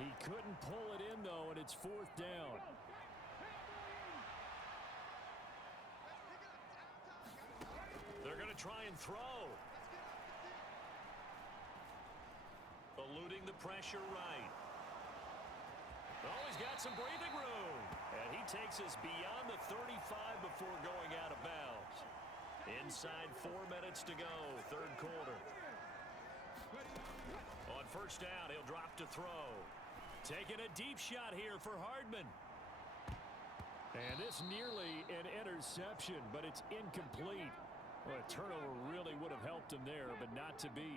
He couldn't pull it in, though, and it's fourth down. They're going to try and throw. Eluding the pressure right. Oh, he's got some breathing room. And he takes us beyond the 35 before going out of bounds. Inside 4 minutes to go, third quarter. On first down, he'll drop to throw. Taking a deep shot here for Hardman. And this nearly an interception, but it's incomplete. Well, a turnover really would have helped him there, but not to be.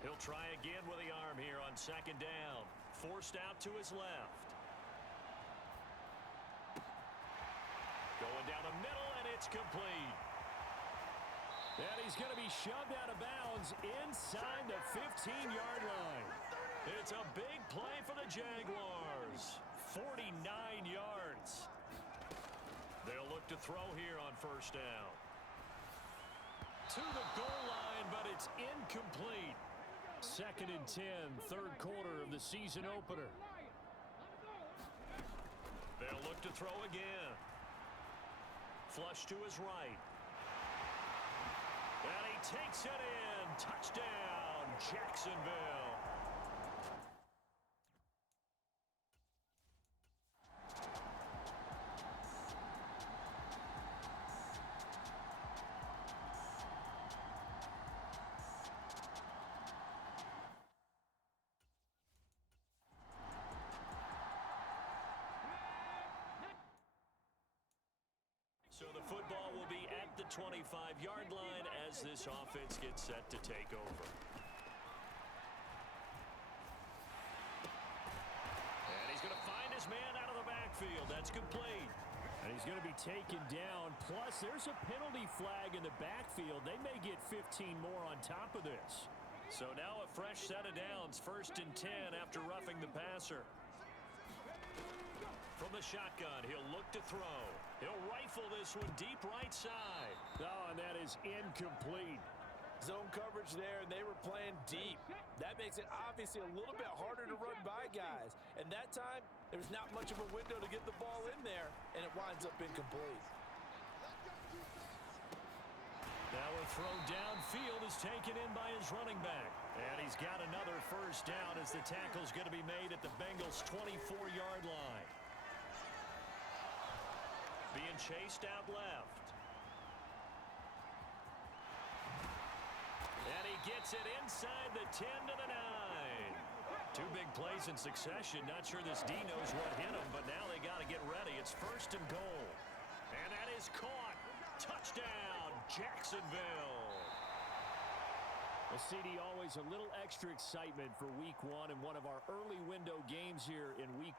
He'll try again with the arm here on second down. Forced out to his left. Going down the middle, and it's complete. And he's going to be shoved out of bounds inside the 15-yard line. It's a big play for the Jaguars. 49 yards. They'll look to throw here on first down. To the goal line, but it's incomplete. Second and 10, third quarter of the season opener. They'll look to throw again. Flush to his right. And he takes it in. Touchdown, Jacksonville. So the football will be at the 25-yard line as this offense gets set to take over. And he's going to find his man out of the backfield. That's complete. And he's going to be taken down. Plus, there's a penalty flag in the backfield. They may get 15 more on top of this. So now a fresh set of downs, first and 10 after roughing the passer. From the shotgun, he'll look to throw. He'll rifle this one deep right side. Oh, and that is incomplete. Zone coverage there, and they were playing deep. That makes it obviously a little bit harder to run by guys. And that time, there's not much of a window to get the ball in there, and it winds up incomplete. Now a throw downfield is taken in by his running back. And he's got another first down as the tackle's going to be made at the Bengals' 24-yard line. Being chased out left. And he gets it inside the 10 to the 9. Two big plays in succession. Not sure this D knows what hit him, but now they got to get ready. It's first and goal. And that is caught. Touchdown, Jacksonville. Well, CD, always a little extra excitement for week one and one of our early window games here in week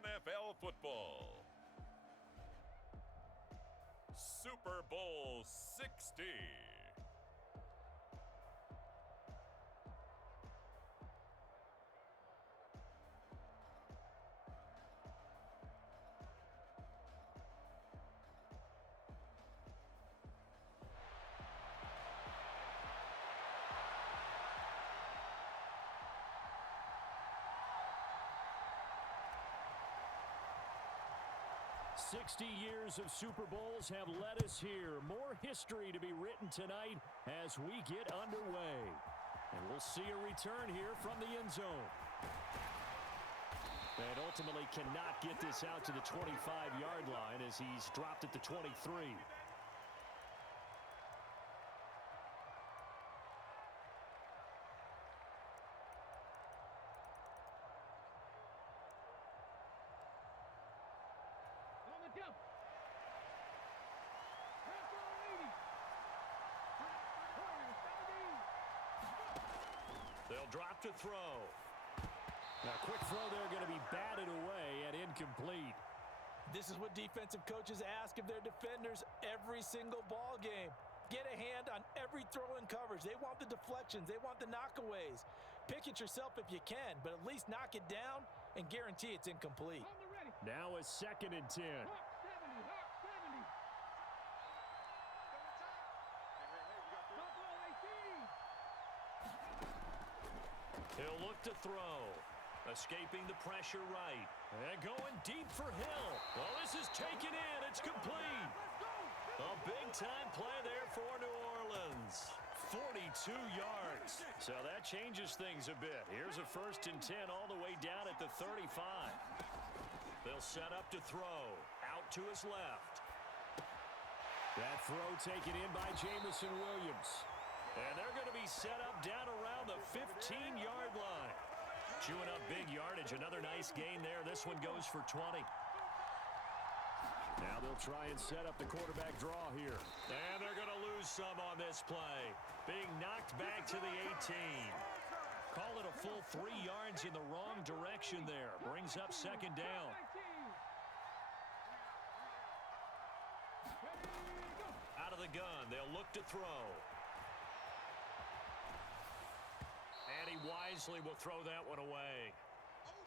NFL football. Super Bowl 60. "60 years of Super Bowls have led us here. More history to be written tonight as we get underway. And we'll see a return here from the end zone. And ultimately cannot get this out to the 25-yard line as he's dropped at the 23. They'll drop to throw. Now, quick throw there, going to be batted away and incomplete. This is what defensive coaches ask of their defenders every single ball game. Get a hand on every throw in coverage. They want the deflections. They want the knockaways. Pick it yourself if you can, but at least knock it down and guarantee it's incomplete. Now a 2nd and 10. He'll look to throw. Escaping the pressure right. And going deep for Hill. Well, this is taken in. It's complete. A big-time play there for New Orleans. 42 yards. So that changes things a bit. Here's a 1st and 10 all the way down at the 35. They'll set up to throw. Out to his left. That throw taken in by Jamison Williams. And they're going to be set up down around the 15-yard line. Chewing up big yardage. Another nice gain there. This one goes for 20. Now they'll try and set up the quarterback draw here. And they're going to lose some on this play. Being knocked back to the 18. Call it a full 3 yards in the wrong direction there. Brings up 2nd down. Out of the gun. They'll look to throw. And he wisely will throw that one away.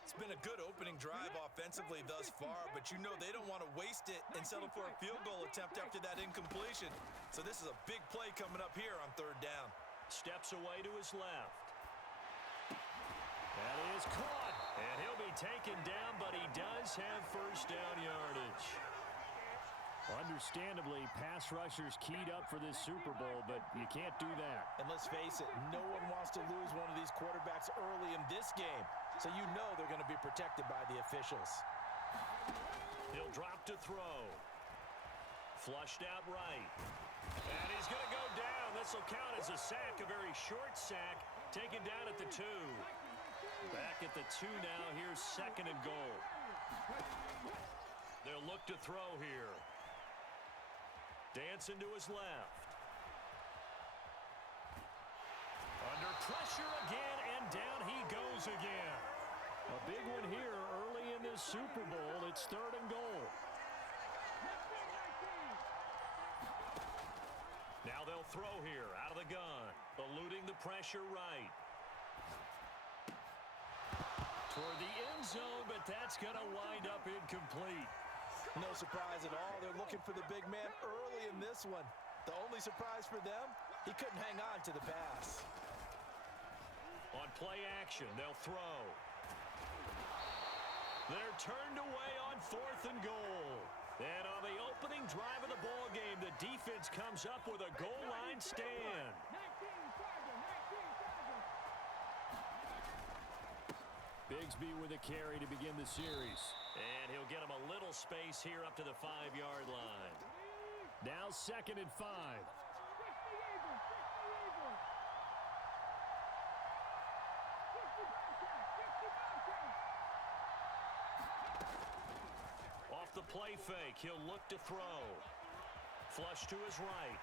It's been a good opening drive offensively thus far, but you know they don't want to waste it and settle for a field goal attempt after that incompletion. So this is a big play coming up here on 3rd down. Steps away to his left. That is caught. And he'll be taken down, but he does have 1st down yardage. Understandably, pass rushers keyed up for this Super Bowl, but you can't do that. And let's face it, no one wants to lose one of these quarterbacks early in this game. So you know they're going to be protected by the officials. He'll drop to throw. Flushed out right. And he's going to go down. This will count as a sack, a very short sack, taken down at the 2. Back at the 2 now. Here's 2nd and goal. They'll look to throw here. Dancing to his left. Under pressure again, and down he goes again. A big one here early in this Super Bowl. It's 3rd and goal. Now they'll throw here out of the gun. Eluding the pressure right. Toward the end zone, but that's going to wind up incomplete. No surprise at all. They're looking for the big man early in this one. The only surprise for them, he couldn't hang on to the pass. On play action, they'll throw. They're turned away on 4th and goal. And on the opening drive of the ball game, the defense comes up with a goal line stand. Bigsby with a carry to begin the series. And he'll get him a little space here up to the 5-yard line. Now 2nd and 5. Off the play fake, he'll look to throw. Flush to his right.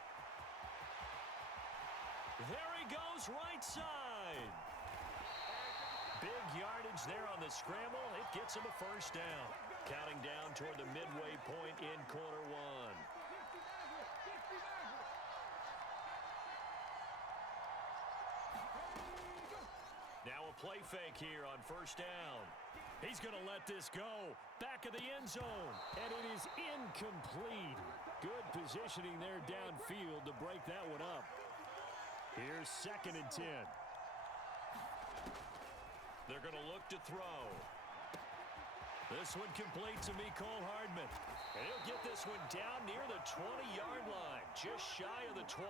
There he goes, right side. Big yardage there on the scramble. It gets him a 1st down. Counting down toward the midway point in quarter one. Now a play fake here on first down. He's going to let this go. Back of the end zone. And it is incomplete. Good positioning there downfield to break that one up. Here's 2nd and 10. They're going to look to throw. This one complete to Mecole Hardman. And he'll get this one down near the 20-yard line. Just shy of the 20.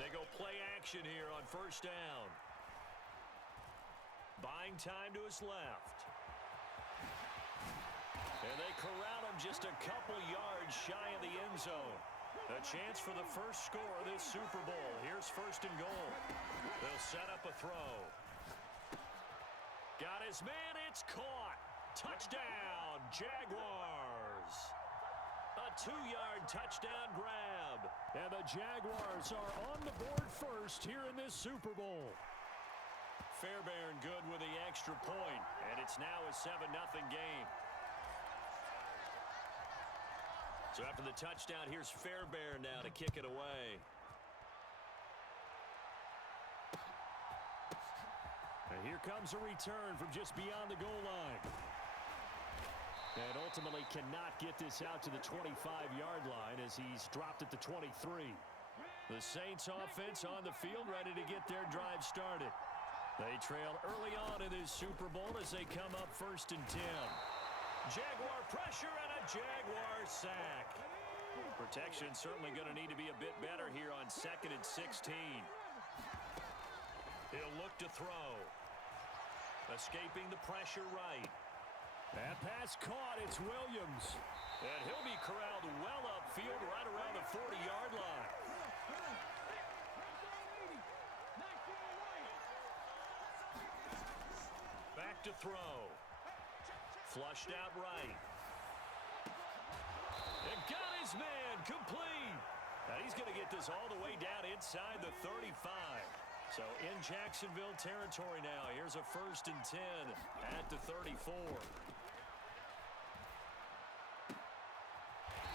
They go play action here on first down. Buying time to his left. And they corral him just a couple yards shy of the end zone. A chance for the first score of this Super Bowl. Here's 1st and goal. They'll set up a throw. Got his man, it's caught. Touchdown, Jaguars. A 2-yard touchdown grab. And the Jaguars are on the board first here in this Super Bowl. Fairbairn good with the extra point, and it's now a 7-0 game. So after the touchdown, here's Fairbairn now to kick it away. And here comes a return from just beyond the goal line. And ultimately cannot get this out to the 25-yard line as he's dropped at the 23. The Saints offense on the field ready to get their drive started. They trail early on in this Super Bowl as they come up 1st and 10. Jaguar pressure and a Jaguar sack. Protection certainly going to need to be a bit better here on 2nd and 16. He'll look to throw. Escaping the pressure right. That pass caught. It's Williams. And he'll be corralled well upfield right around the 40-yard line. Back to throw. Flushed out right. And got his man complete. Now he's going to get this all the way down inside the 35. So in Jacksonville territory now. Here's a 1st and 10 at the 34.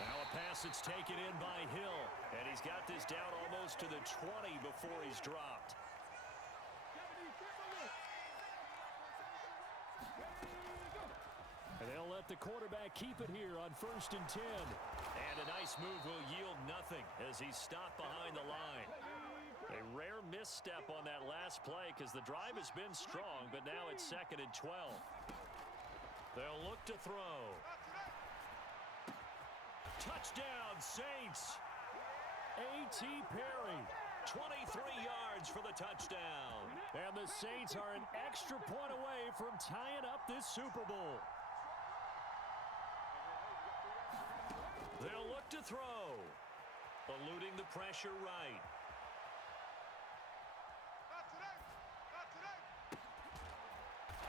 Now a pass that's taken in by Hill. And he's got this down almost to the 20 before he's dropped. And they'll let the quarterback keep it here on 1st and 10. And a nice move will yield nothing as he's stopped behind the line. A rare misstep on that last play because the drive has been strong, but now it's 2nd and 12. They'll look to throw. Touchdown, Saints. A.T. Perry, 23 yards for the touchdown. And the Saints are an extra point away from tying up this Super Bowl. They'll look to throw. Eluding the pressure right.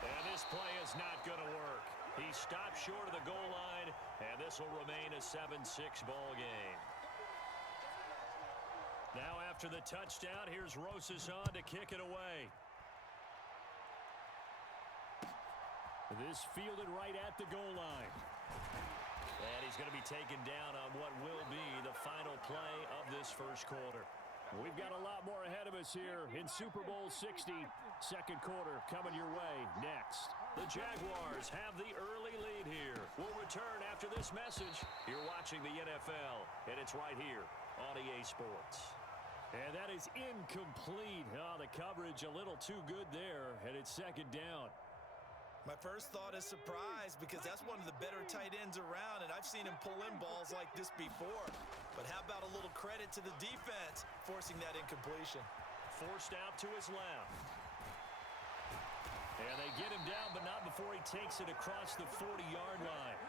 And this play is not going to work. He stopped short of the goal line, and this will remain a 7-6 ball game. Now after the touchdown, here's Rosas on to kick it away. This fielded right at the goal line. And he's going to be taken down on what will be the final play of this first quarter. We've got a lot more ahead of us here in Super Bowl 60. Second quarter coming your way next. The Jaguars have the early lead here. We'll return after this message. You're watching the NFL, and it's right here on EA Sports. And that is incomplete. Oh, the coverage a little too good there, and it's 2nd down. My first thought is surprise because that's one of the better tight ends around, and I've seen him pull in balls like this before. But how about a little credit to the defense forcing that incompletion? Forced out to his left. And they get him down, but not before he takes it across the 40-yard line.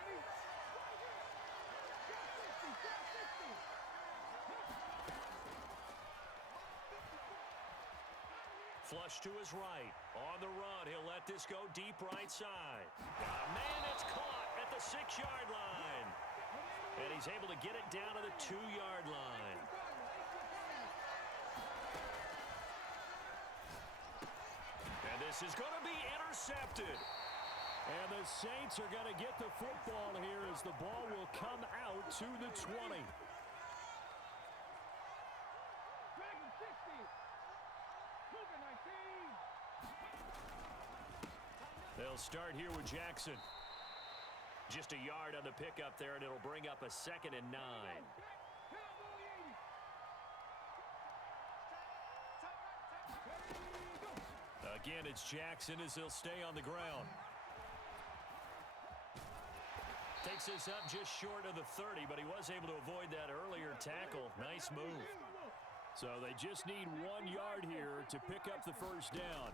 Flush to his right. On the run, he'll let this go deep right side. Got a man, it's caught at the 6-yard line. And he's able to get it down to the 2-yard line. And this This is going to be intercepted. And the Saints are going to get the football here as the ball will come out to the 20. They'll start here with Jackson. Just a yard on the pickup there, and it'll bring up a 2nd and 9. Again, it's Jackson as he'll stay on the ground. Takes this up just short of the 30, but he was able to avoid that earlier tackle. Nice move. So they just need 1 yard here to pick up the first down.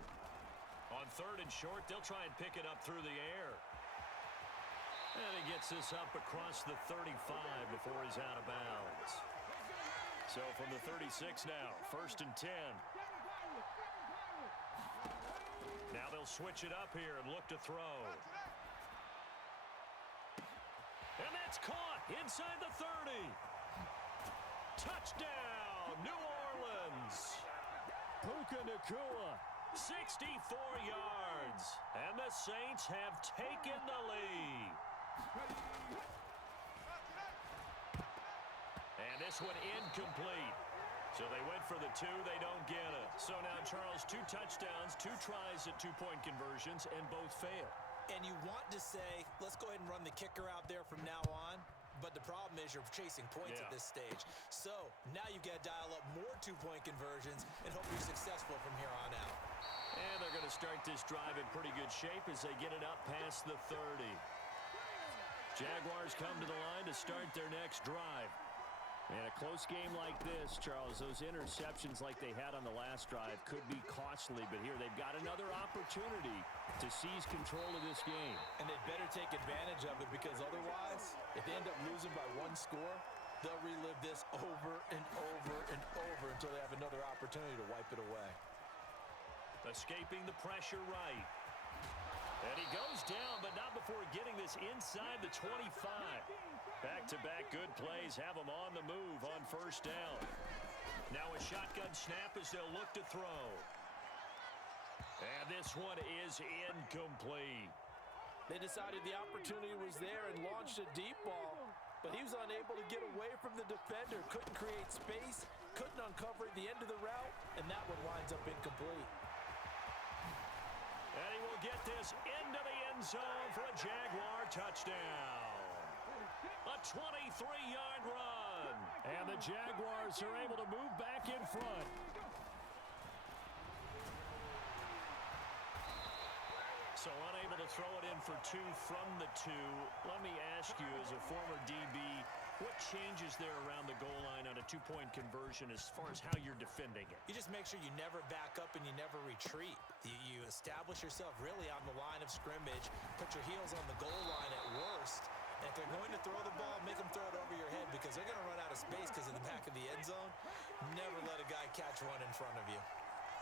On 3rd and short, they'll try and pick it up through the air. And he gets this up across the 35 before he's out of bounds. So from the 36 now, 1st and 10. Now they'll switch it up here and look to throw. And that's caught inside the 30. Touchdown, New Orleans. Puka Nacua, 64 yards. And the Saints have taken the lead. And this one incomplete. So they went for the 2, they don't get it. So now, Charles, 2 touchdowns, 2 tries at 2-point conversions, and both fail. And you want to say, let's go ahead and run the kicker out there from now on. But the problem is you're chasing points at this stage. So now you've got to dial up more 2-point conversions and hope you're successful from here on out. And they're going to start this drive in pretty good shape as they get it up past the 30. Jaguars come to the line to start their next drive. And a close game like this, Charles, those interceptions like they had on the last drive could be costly. But here they've got another opportunity to seize control of this game. And they'd better take advantage of it, because otherwise, if they end up losing by 1 score, they'll relive this over and over and over until they have another opportunity to wipe it away. Escaping the pressure right. And he goes down, but not before getting this inside the 25. Back-to-back good plays have him on the move on 1st down. Now a shotgun snap as they'll look to throw. And this one is incomplete. They decided the opportunity was there and launched a deep ball, but he was unable to get away from the defender, couldn't create space, couldn't uncover at the end of the route, and that one winds up incomplete. And he will get this into the end zone for a Jaguar touchdown. A 23-yard run. And the Jaguars are able to move back in front. So unable to throw it in for 2 from the 2. Let me ask you, as a former DB, what changes there around the goal line on a 2-point conversion as far as how you're defending it? You just make sure you never back up and you never retreat. You establish yourself really on the line of scrimmage, put your heels on the goal line at worst. And if they're going to throw the ball, make them throw it over your head, because they're going to run out of space because of the back of the end zone. Never let a guy catch one in front of you.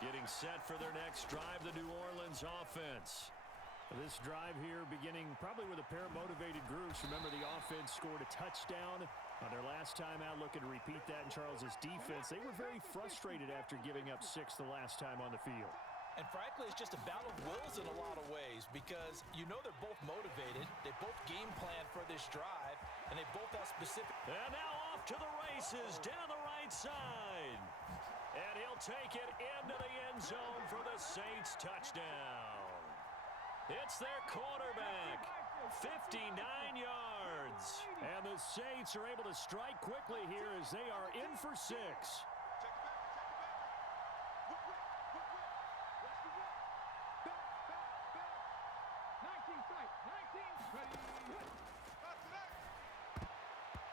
Getting set for their next drive, the New Orleans offense. This drive here beginning probably with a pair of motivated groups. Remember, the offense scored a touchdown on their last time out. Looking to repeat that in Charles's defense. They were very frustrated after giving up 6 the last time on the field. And frankly, it's just a battle of wills in a lot of ways, because you know they're both motivated. They both game plan for this drive, and they both have specific. And now off to the races down the right side. And he'll take it into the end zone for the Saints touchdown. It's their quarterback, 59 yards. And the Saints are able to strike quickly here as they are in for 6.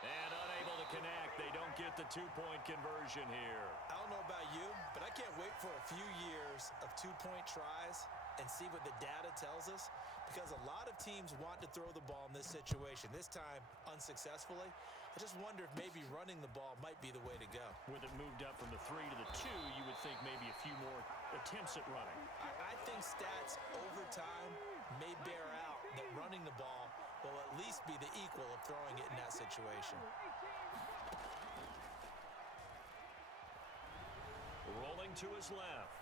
And unable to connect. They don't get the 2-point conversion here. I don't know about you, but I can't wait for a few years of 2-point tries and see what the data tells us, because a lot of teams want to throw the ball in this situation. This time, unsuccessfully. I just wonder if maybe running the ball might be the way to go. With it moved up from the 3 to the 2, you would think maybe a few more attempts at running. I think stats over time may bear out that running the ball will at least be the equal of throwing it in that situation. Rolling to his left.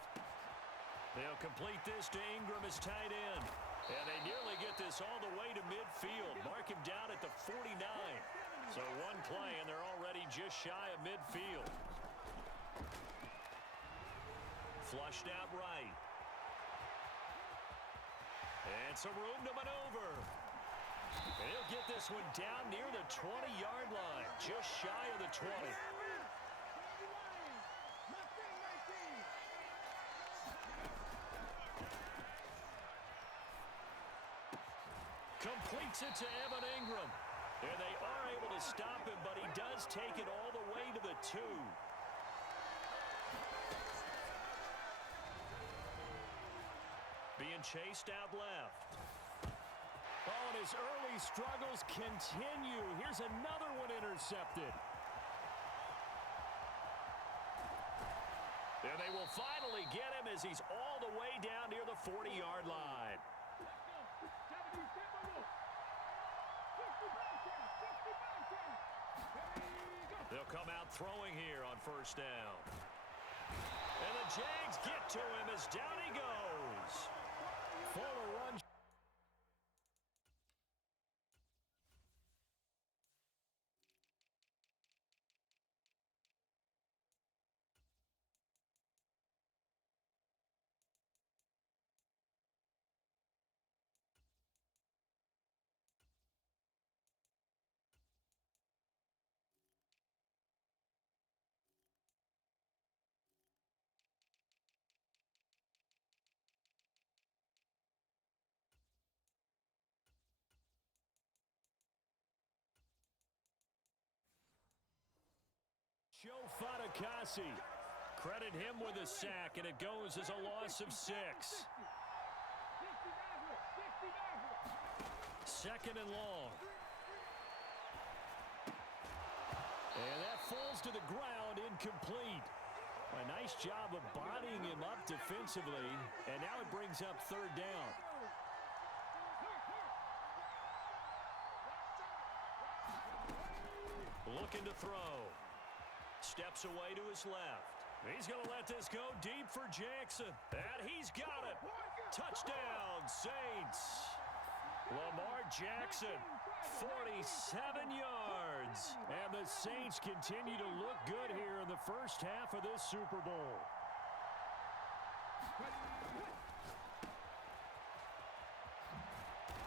They'll complete this to Ingram as tight end. And they nearly get this all the way to midfield. Mark him down at the 49. So one play, and they're already just shy of midfield. Flushed out right. And some room to maneuver. And he'll get this one down near the 20-yard line, just shy of the 20. Completes it to Evan Ingram. And they are able to stop him, but he does take it all the way to the 2. Being chased out left. Oh, and his early struggles continue. Here's another one intercepted. And they will finally get him as he's all the way down near the 40-yard line. They'll come out throwing here on first down. And the Jags get to him as down he goes. Fuller run. Joe Fatukasi. Credit him with a sack, and it goes as a loss of 6. Second and long. And that falls to the ground, incomplete. A nice job of bodying him up defensively, and now it brings up third down. Looking to throw. Steps away to his left. He's going to let this go deep for Jackson. And he's got it. Touchdown, Saints. Lamar Jackson, 47 yards. And the Saints continue to look good here in the first half of this Super Bowl.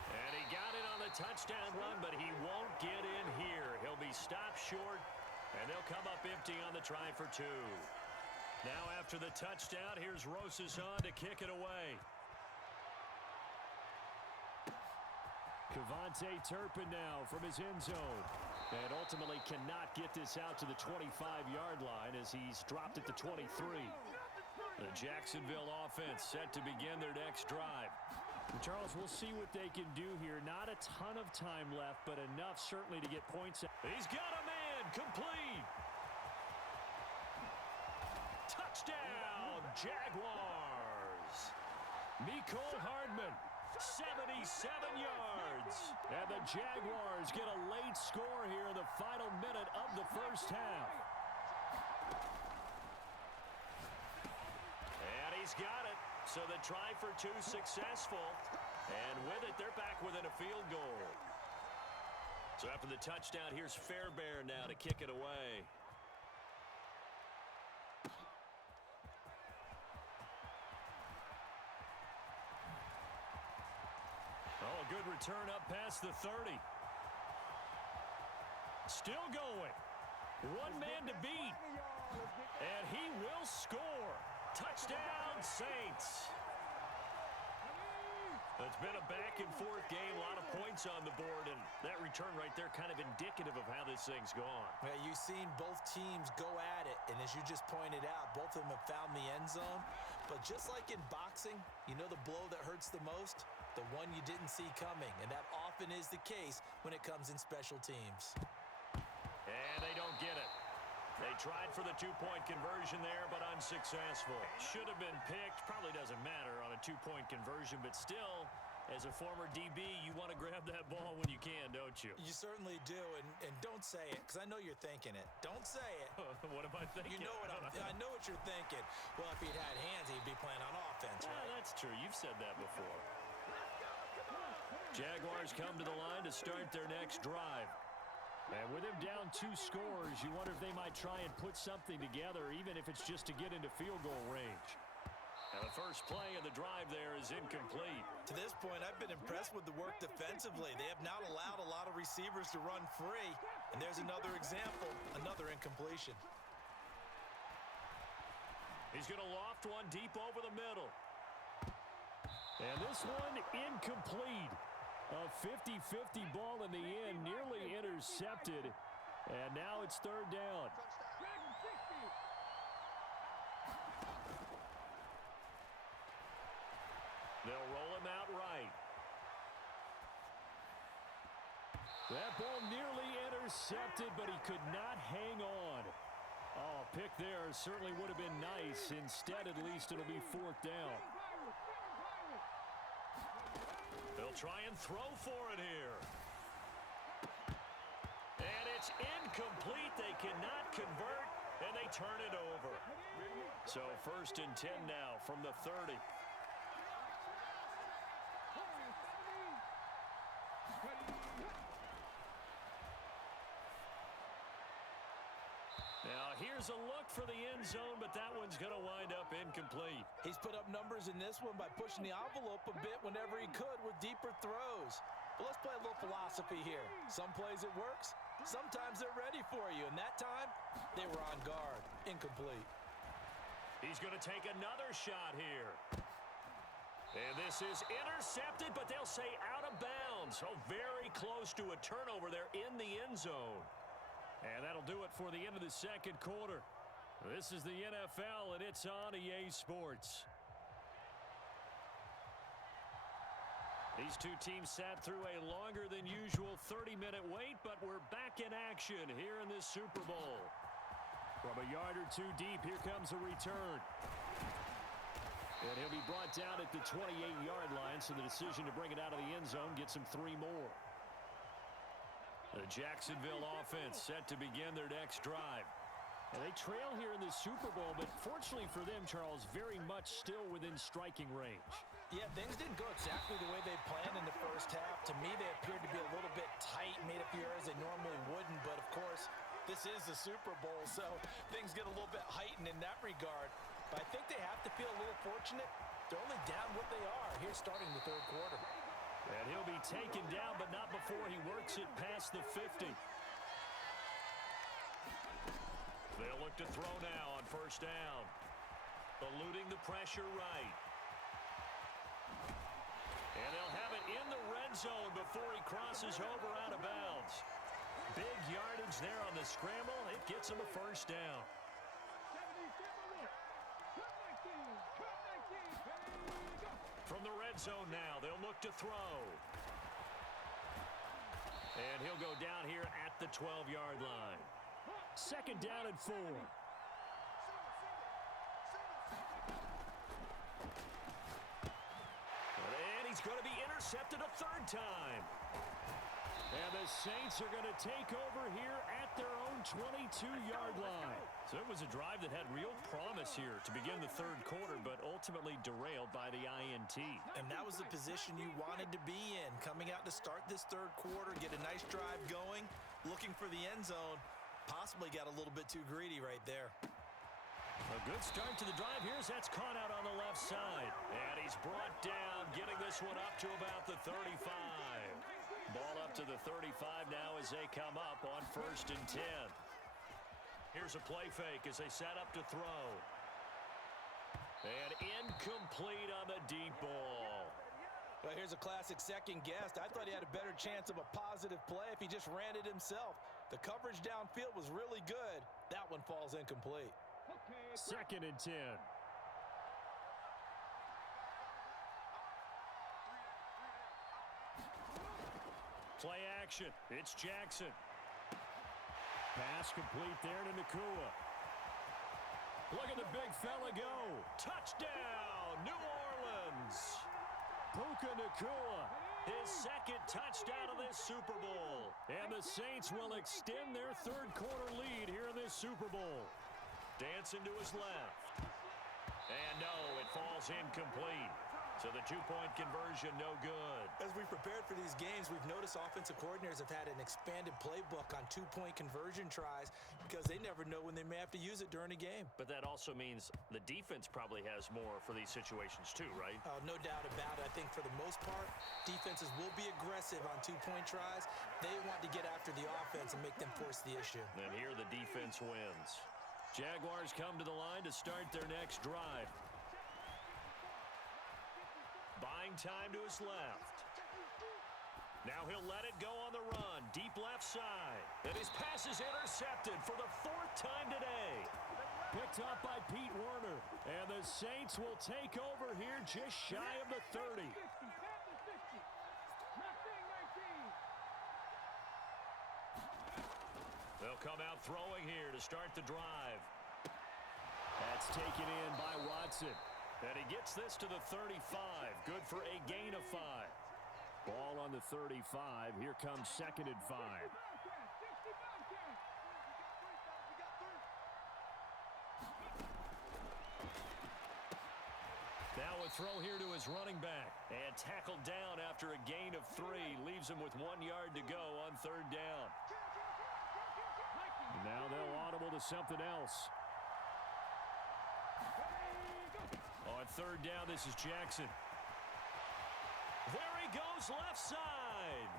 And he got it on the touchdown run, but he won't get in here. He'll be stopped short. And they'll come up empty on the try for 2. Now after the touchdown, here's Rosas on to kick it away. Kevontae Turpin now from his end zone. And ultimately cannot get this out to the 25-yard line as he's dropped at the 23. The Jacksonville offense set to begin their next drive. And Charles, we'll see what they can do here. Not a ton of time left, but enough certainly to get points. He's got a man. Complete. Touchdown, Jaguars. Mecole Hardman, 77 yards. And the Jaguars get a late score here in the final minute of the first half. And he's got it. So the try for 2 successful. And with it, they're back within a field goal. So after the touchdown, here's Fairbairn now to kick it away. Oh, a good return up past the 30. Still going. One man to beat. And he will score. Touchdown, Saints. It's been a back-and-forth game, a lot of points on the board, and that return right there kind of indicative of how this thing's gone. Yeah, you've seen both teams go at it, and as you just pointed out, both of them have found the end zone. But just like in boxing, you know the blow that hurts the most? The one you didn't see coming, and that often is the case when it comes in special teams. And they don't get it. They tried for the two-point conversion there, but unsuccessful. Should have been picked. Probably doesn't matter on a two-point conversion, but still, As a former DB, you want to grab that ball when you can, don't you? You certainly do, and don't say it, because I know you're thinking it. Don't say it. What am I thinking? You know I know what you're thinking. Well, if he'd had hands, he'd be playing on offense, right? Yeah, that's true. You've said that before. Jaguars come to the line to start their next drive. And with him down 2 scores, you wonder if they might try and put something together, even if it's just to get into field goal range. And the first play of the drive there is incomplete. To this point, I've been impressed with the work defensively. They have not allowed a lot of receivers to run free. And there's another example, another incompletion. He's going to loft one deep over the middle. And this one incomplete. A 50-50 ball in the end, nearly intercepted. And now it's third down. They'll roll him out right. That ball nearly intercepted, but he could not hang on. Oh, pick there certainly would have been nice. Instead, at least, it'll be fourth down. They'll try and throw for it here. And it's incomplete. They cannot convert, and they turn it over. So first and 10 now from the 30. Now, here's a look for the end zone, but that one's going to wind up incomplete. He's put up numbers in this one by pushing the envelope a bit whenever he could with deeper throws. But let's play a little philosophy here. Some plays it works, sometimes they're ready for you, and that time, they were on guard. Incomplete. He's going to take another shot here. And this is intercepted, but they'll say out of bounds. So very close to a turnover there in the end zone. And that'll do it for the end of the second quarter. This is the NFL, and it's on EA Sports. These two teams sat through a longer than usual 30-minute wait, but we're back in action here in this Super Bowl. From a yard or two deep, here comes a return. And he'll be brought down at the 28-yard line, so the decision to bring it out of the end zone gets him 3 more. The Jacksonville offense set to begin their next drive. And they trail here in the Super Bowl, but fortunately for them, Charles, very much still within striking range. Yeah, things didn't go exactly the way they planned in the first half. To me, they appeared to be a little bit tight, made a few errors they normally wouldn't. But, of course, this is the Super Bowl, so things get a little bit heightened in that regard. But I think they have to feel a little fortunate. They're only down what they are here starting the third quarter. And he'll be taken down, but not before he works it past the 50. They'll look to throw now on first down. Eluding the pressure right. And they'll have it in the red zone before he crosses over out of bounds. Big yardage there on the scramble. It gets him a first down. From the red zone now, they'll look to throw. And he'll go down here at the 12-yard line. Second down and 4. And he's going to be intercepted a third time. And the Saints are going to take over here at their own 22-yard line. So it was a drive that had real promise here to begin the third quarter, but ultimately derailed by the INT. And that was the position you wanted to be in, coming out to start this third quarter, get a nice drive going, looking for the end zone, possibly got a little bit too greedy right there. A good start to the drive here as that's caught out on the left side. And he's brought down, getting this one up to about the 35. Ball up to the 35 now as they come up on first and 10. Here's a play fake as they set up to throw. And incomplete on the deep ball. Well, here's a classic second guess. I thought he had a better chance of a positive play if he just ran it himself. The coverage downfield was really good. That one falls incomplete. Second and 10. Play action. It's Jackson. Pass complete there to Nakua. Look at the big fella go. Touchdown, New Orleans. Puka Nacua, his second touchdown of this Super Bowl. And the Saints will extend their third quarter lead here in this Super Bowl. Dancing to his left. And no, it falls incomplete. So the two-point conversion, no good. As we prepared for these games, we've noticed offensive coordinators have had an expanded playbook on two-point conversion tries because they never know when they may have to use it during a game. But that also means the defense probably has more for these situations too, right? No doubt about it. I think for the most part, defenses will be aggressive on two-point tries. They want to get after the offense and make them force the issue. And here the defense wins. Jaguars come to the line to start their next drive. Buying time to his left. Now he'll let it go on the run. Deep left side. And his pass is intercepted for the fourth time today. Picked up by Pete Werner. And the Saints will take over here just shy of the 30. They'll come out throwing here to start the drive. That's taken in by Watson. And he gets this to the 35. Good for a gain of 5. Ball on the 35. Here comes 2nd and 5. Now a throw here to his running back. And tackled down after a gain of 3. Leaves him with 1 yard to go on 3rd down. Now they'll audible to something else. On 3rd down, this is Jackson. There he goes left side.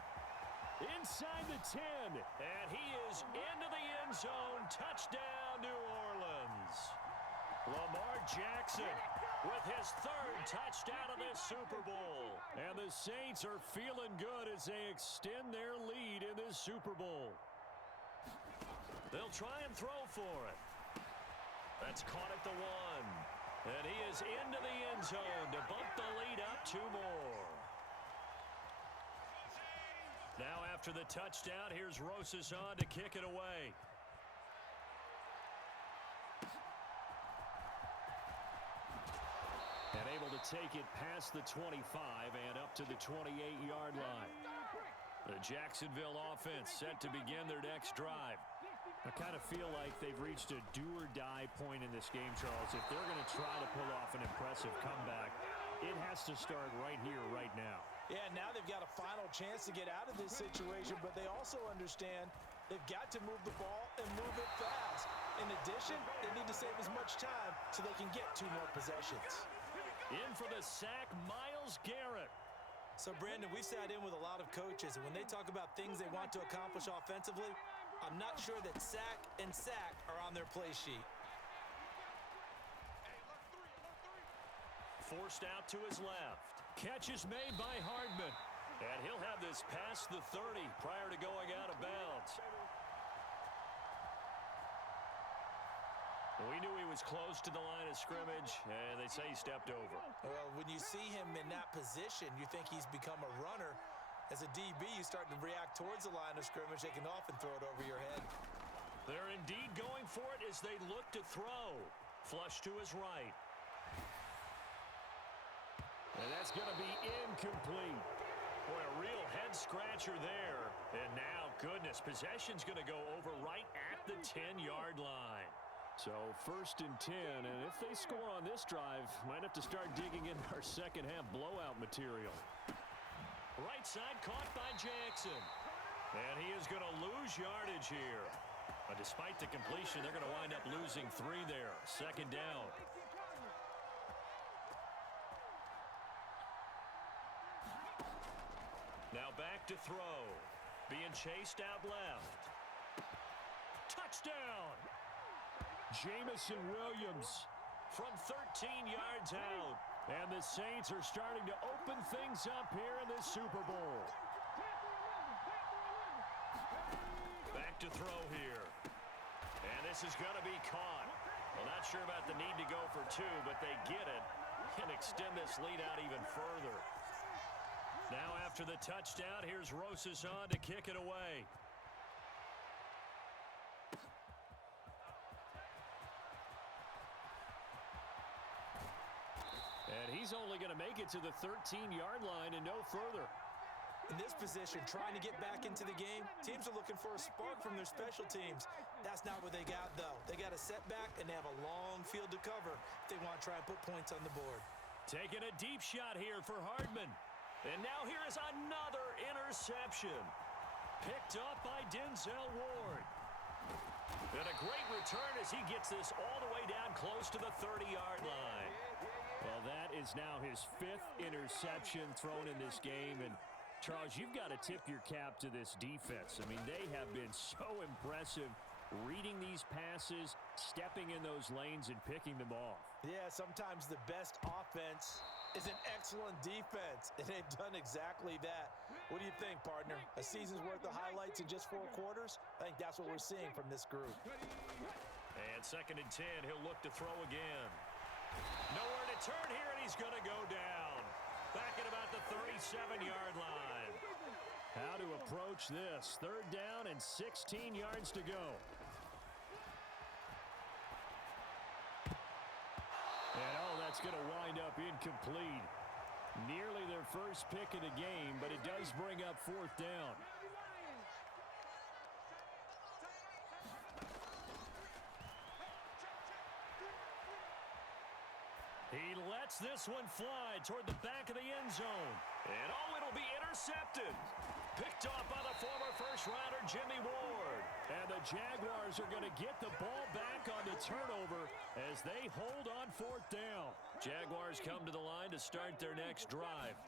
Inside the 10. And he is into the end zone. Touchdown, New Orleans. Lamar Jackson with his 3rd touchdown of this Super Bowl. And the Saints are feeling good as they extend their lead in this Super Bowl. They'll try and throw for it. That's caught at the 1. And he is into the end zone to bump the lead up 2 more. Now after the touchdown, here's Rosas on to kick it away. And able to take it past the 25 and up to the 28-yard line. The Jacksonville offense set to begin their next drive. I kind of feel like they've reached a do-or-die point in this game, Charles. If they're going to try to pull off an impressive comeback, it has to start right here, right now. Yeah, now they've got a final chance to get out of this situation, but they also understand they've got to move the ball and move it fast. In addition, they need to save as much time so they can get 2 more possessions. In for the sack, Myles Garrett. So, Brandon, we've sat in with a lot of coaches, and when they talk about things they want to accomplish offensively, I'm not sure that sack and sack are on their play sheet. Forced out to his left. Catch is made by Hardman. And he'll have this past the 30 prior to going out of bounds. We knew he was close to the line of scrimmage, and they say he stepped over. Well, when you see him in that position, you think he's become a runner. As a DB, you start to react towards the line of scrimmage. They can often throw it over your head. They're indeed going for it as they look to throw. Flush to his right. And that's going to be incomplete. Boy, a real head-scratcher there. And now, goodness, possession's going to go over right at the 10-yard line. So 1st and 10, and if they score on this drive, might have to start digging into our second-half blowout material. Right side caught by Jackson. And he is going to lose yardage here. But despite the completion, they're going to wind up losing 3 there. 2nd down. Now back to throw. Being chased out left. Touchdown! Jamison Williams from 13 yards out. And the Saints are starting to open things up here in this Super Bowl. Back to throw here. And this is going to be caught. Well, not sure about the need to go for 2, but they get it and extend this lead out even further. Now after the touchdown, here's Rosas on to kick it away. And And he's only going to make it to the 13-yard line and no further. In this position, trying to get back into the game, teams are looking for a spark from their special teams. That's not what they got, though. They got a setback, and they have a long field to cover if they want to try and put points on the board. Taking a deep shot here for Hardman. And now here is another interception. Picked up by Denzel Ward. And a great return as he gets this all the way down close to the 30-yard line. Well, that is now his 5th interception thrown in this game. And Charles, you've got to tip your cap to this defense. I mean, they have been so impressive reading these passes, stepping in those lanes, and picking them off. Yeah, sometimes the best offense is an excellent defense, and they've done exactly that. What do you think, partner? A season's worth of highlights in just 4 quarters? I think that's what we're seeing from this group. And 2nd and 10, he'll look to throw again. Nowhere to turn here, and he's going to go down. Back at about the 37-yard line. How to approach this. 3rd down and 16 yards to go. And that's going to wind up incomplete. Nearly their first pick of the game, but it does bring up 4th down. He lets this one fly toward the back of the end zone. And it'll be intercepted. Picked off by the former first-rounder Jimmy Ward. And the Jaguars are going to get the ball back on the turnover as they hold on 4th down. Jaguars come to the line to start their next drive.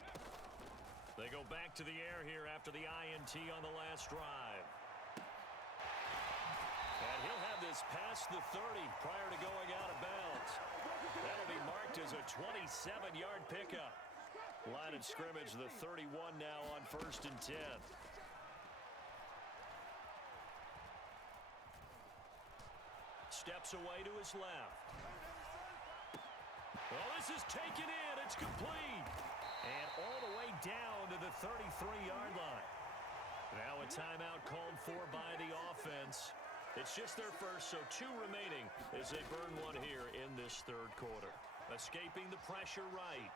They go back to the air here after the INT on the last drive. And he'll have this past the 30 prior to going out of bounds. That'll be marked as a 27-yard pickup. Line of scrimmage, the 31 now on 1st and 10. Steps away to his left. Well, this is taken in. It's complete. And all the way down to the 33-yard line. Now a timeout called for by the offense. It's just their first, so 2 remaining as they burn one here in this 3rd quarter. Escaping the pressure right.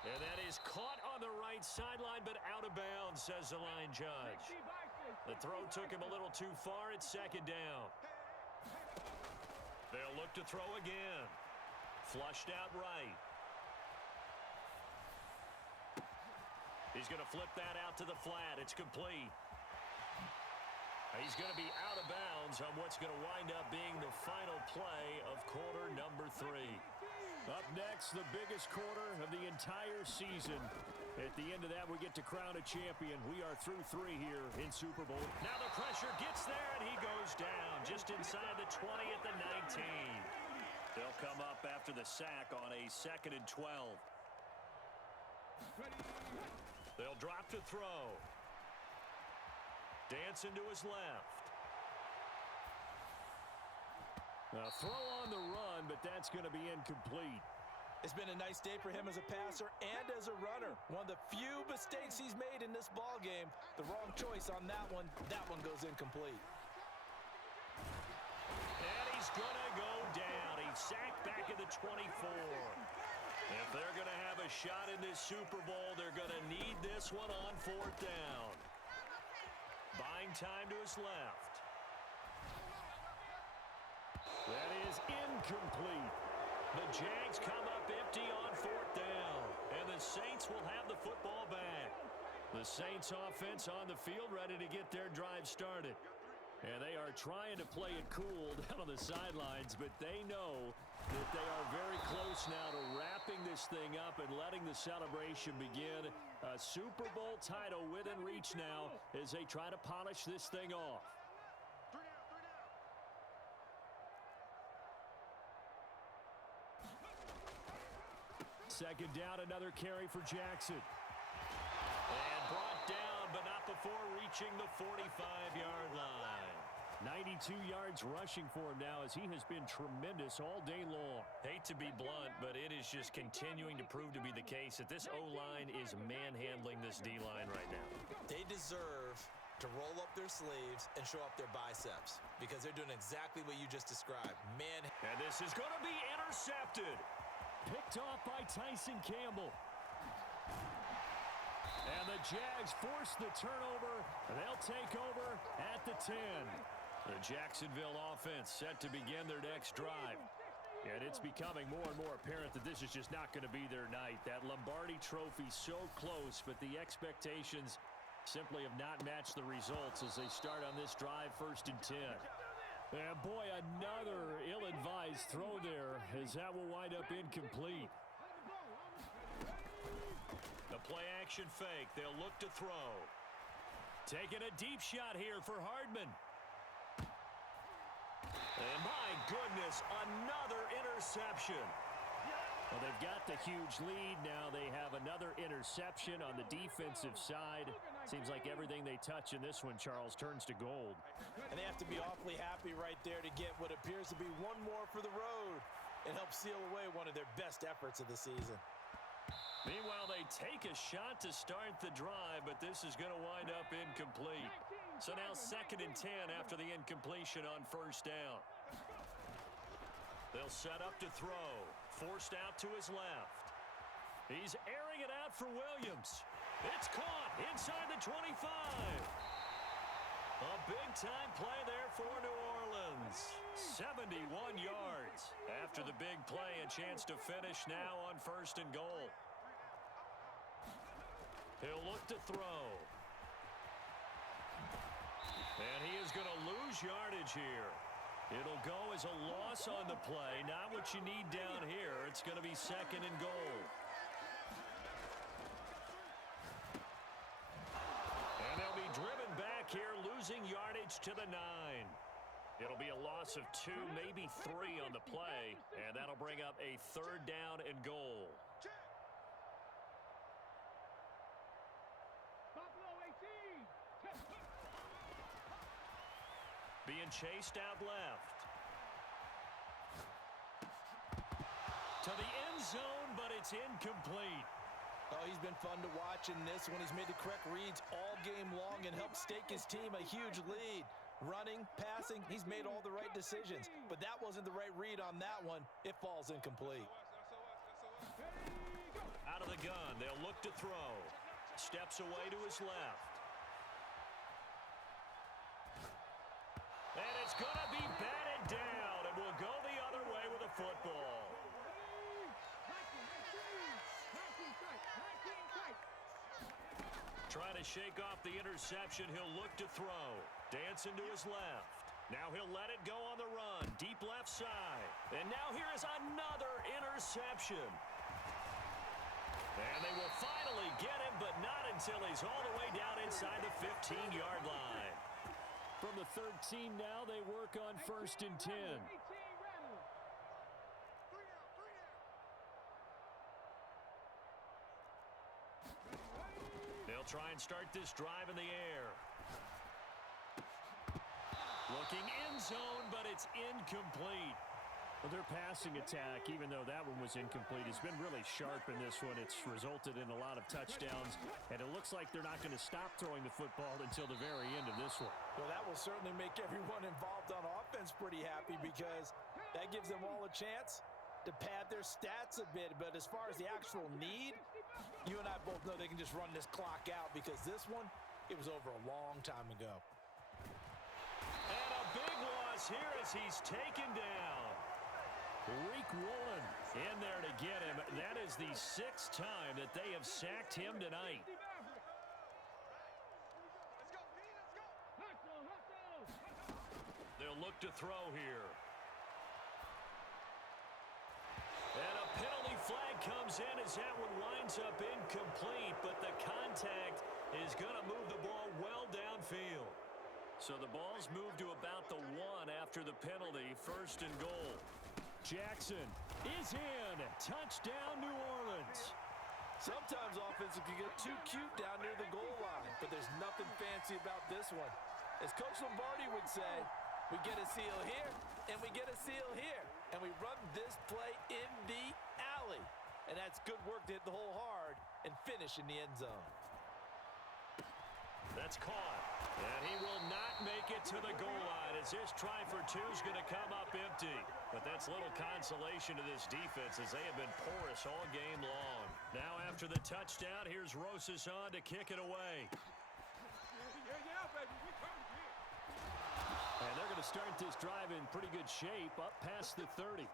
And that is caught on the right sideline, but out of bounds, says the line judge. The throw took him a little too far. It's 2nd down. They'll look to throw again. Flushed out right. He's going to flip that out to the flat. It's complete. He's going to be out of bounds on what's going to wind up being the final play of quarter number 3. Up next, the biggest quarter of the entire season. At the end of that, we get to crown a champion. We are through 3 here in Super Bowl. Now the pressure gets there, and he goes down just inside the 20 at the 19. They'll come up after the sack on a 2nd and 12. They'll drop to throw. Dancing to his left. A throw on the run, but that's going to be incomplete. It's been a nice day for him as a passer and as a runner. One of the few mistakes he's made in this ball game. The wrong choice on that one. That one goes incomplete. And he's going to go down. He's sacked back at the 24. If they're going to have a shot in this Super Bowl, they're going to need this one on 4th down. Buying time to his left. That is incomplete. The Jags come up empty on 4th down. And the Saints will have the football back. The Saints offense on the field ready to get their drive started. And they are trying to play it cool down on the sidelines, but they know that they are very close now to wrapping this thing up and letting the celebration begin. A Super Bowl title within reach now as they try to polish this thing off. Second down, another carry for Jackson. And brought down, but not before reaching the 45-yard line. 92 yards rushing for him now as he has been tremendous all day long. Hate to be blunt, but it is just continuing to prove to be the case that this O-line is manhandling this D-line right now. They deserve to roll up their sleeves and show up their biceps because they're doing exactly what you just described. Man. And this is going to be intercepted. Picked off by Tyson Campbell. And the Jags force the turnover. They'll take over at the 10. The Jacksonville offense set to begin their next drive. And it's becoming more and more apparent that this is just not going to be their night. That Lombardi trophy so close, but the expectations simply have not matched the results as they start on this drive, 1st and 10. And boy, another ill-advised throw there as that will wind up incomplete. The play-action fake. They'll look to throw. Taking a deep shot here for Hardman. And my goodness, another interception. Well, they've got the huge lead. Now they have another interception on the defensive side. Seems like everything they touch in this one, Charles, turns to gold. And they have to be awfully happy right there to get what appears to be one more for the road and help seal away one of their best efforts of the season. Meanwhile, they take a shot to start the drive, but this is going to wind up incomplete. So now 2nd and 10 after the incompletion on 1st down. They'll set up to throw. Forced out to his left. He's airing it out for Williams. It's caught inside the 25. A big-time play there for New Orleans. 71 yards. After the big play, a chance to finish now on 1st and goal. He'll look to throw. And he is going to lose yardage here. It'll go as a loss on the play. Not what you need down here. It's going to be 2nd and goal. And they'll be driven back here, losing yardage to the 9. It'll be a loss of 2, maybe 3 on the play. And that'll bring up a 3rd down and goal. Being chased out left. To the end zone, but it's incomplete. Oh, he's been fun to watch in this one. He's made the correct reads all game long and helped stake his team a huge lead. Running, passing, he's made all the right decisions. But that wasn't the right read on that one. It falls incomplete. Out of the gun, they'll look to throw. Steps away to his left. And it's going to be batted down, and will go the other way with a football. Trying to shake off the interception, he'll look to throw. Dancing to his left. Now he'll let it go on the run, deep left side. And now here is another interception. And they will finally get him, but not until he's all the way down inside the 15-yard line. From the 13 now, they work on 1st and 10. They'll try and start this drive in the air. Looking end zone, but it's incomplete. Well, their passing attack, even though that one was incomplete, has been really sharp in this one. It's resulted in a lot of touchdowns, and it looks like they're not going to stop throwing the football until the very end of this one. Well, that will certainly make everyone involved on offense pretty happy because that gives them all a chance to pad their stats a bit. But as far as the actual need, you and I both know they can just run this clock out because this one, it was over a long time ago. And a big loss here as he's taken down. Reek Woolen in there to get him. That is the 6th time that they have sacked him tonight. They'll look to throw here. And a penalty flag comes in as that one winds up incomplete, but the contact is going to move the ball well downfield. So the ball's moved to about the 1 after the penalty, 1st and goal. Jackson is in. Touchdown, New Orleans. Sometimes offenses can get too cute down near the goal line, but there's nothing fancy about this one. As Coach Lombardi would say, we get a seal here, and we get a seal here, and we run this play in the alley. And that's good work to hit the hole hard and finish in the end zone. That's caught. And he will not make it to the goal line as this try for two is going to come up empty. But that's little consolation to this defense as they have been porous all game long. Now after the touchdown, here's Rosas on to kick it away. And they're going to start this drive in pretty good shape up past the 30.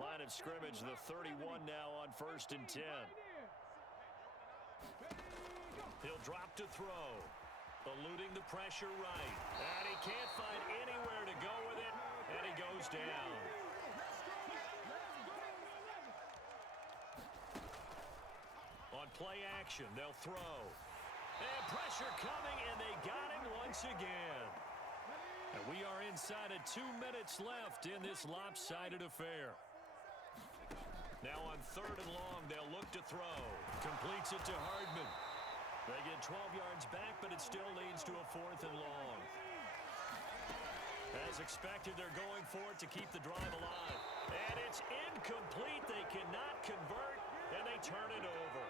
Line of scrimmage, the 31 now on 1st and 10. He'll drop to throw. Eluding the pressure right. And he can't find anywhere to go with it. And he goes down. On play action, they'll throw. And pressure coming, and they got him once again. And we are inside of 2 minutes left in this lopsided affair. Now on 3rd and long, they'll look to throw. Completes it to Hardman. They get 12 yards back, but it still leads to a 4th and long. As expected, they're going for it to keep the drive alive. And it's incomplete. They cannot convert, and they turn it over.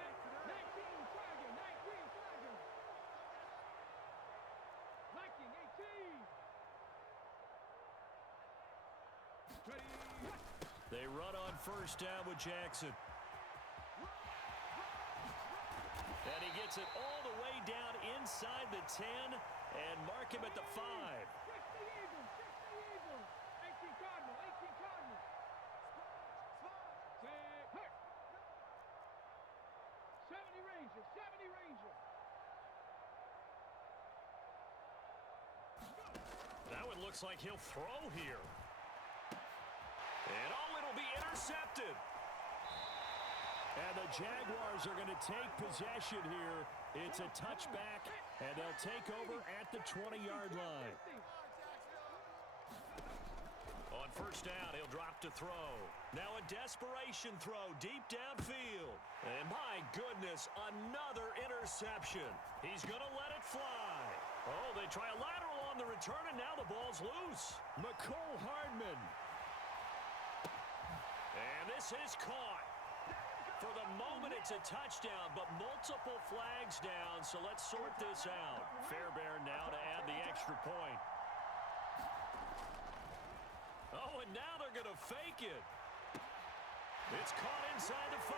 They run on 1st down with Jackson. And he gets it all the way down inside the 10 and mark him at the 5. Now it looks like he'll throw here. And it'll be intercepted. And the Jaguars are going to take possession here. It's a touchback, and they'll take over at the 20-yard line. On 1st down, he'll drop to throw. Now a desperation throw deep downfield. And my goodness, another interception. He's going to let it fly. Oh, they try a lateral on the return, and now the ball's loose. McCole Hardman. And this is caught. For the moment, it's a touchdown, but multiple flags down, so let's sort this out. Fairbairn now to add the extra point. Oh, and now they're going to fake it. It's caught inside the 5,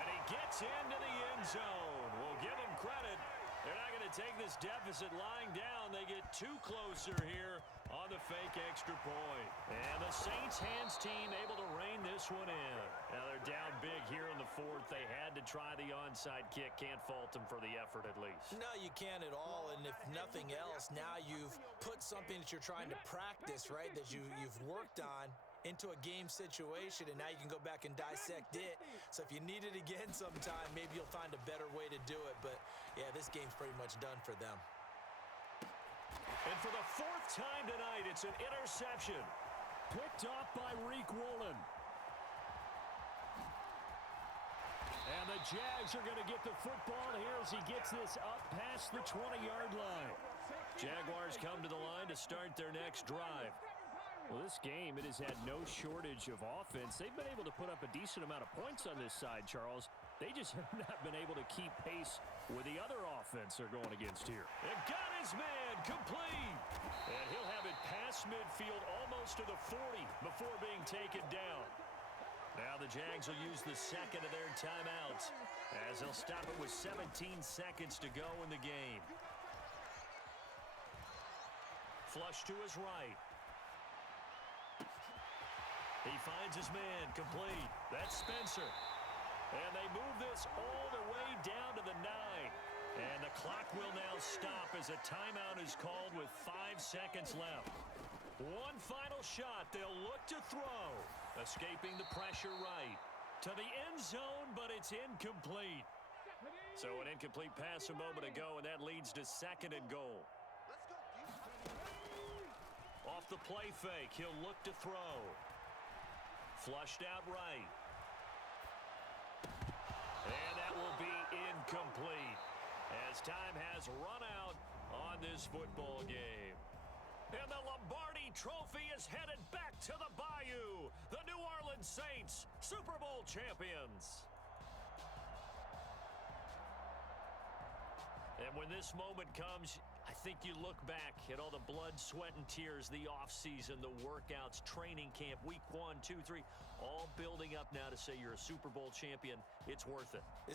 and he gets into the end zone. We'll give him credit. They're not going to take this deficit lying down. They get too closer here on the fake extra point. And the Saints hands team able to rein this one in. Now they're down big here in the 4th. They had to try the onside kick. Can't fault them for the effort at least. No, you can't at all. And if nothing else, now you've put something that you're trying to practice, right, that you've worked on into a game situation, and now you can go back and dissect it. So if you need it again sometime, maybe you'll find a better way to do it. But, yeah, this game's pretty much done for them. And for the 4th time tonight, it's an interception. Picked off by Reek Woolen. And the Jags are going to get the football here as he gets this up past the 20-yard line. Jaguars come to the line to start their next drive. Well, this game, it has had no shortage of offense. They've been able to put up a decent amount of points on this side, Charles. They just have not been able to keep pace with the other offense they're going against here. And got his man complete. And he'll have it past midfield almost to the 40 before being taken down. Now the Jags will use the second of their timeouts as they'll stop it with 17 seconds to go in the game. Flush to his right. He finds his man complete. That's Spencer. And they move this all the way down to the 9. And the clock will now stop as a timeout is called with 5 seconds left. One final shot. They'll look to throw. Escaping the pressure right. To the end zone, but it's incomplete. So an incomplete pass a moment ago, and that leads to 2nd and goal. Off the play fake, he'll look to throw. Flushed out right. And that will be incomplete as time has run out on this football game. And the Lombardi Trophy is headed back to the Bayou. The New Orleans Saints, Super Bowl champions. And when this moment comes, I think you look back at all the blood, sweat, and tears, the offseason, the workouts, training camp, week 1, 2, 3, all building up now to say you're a Super Bowl champion. It's worth it. It's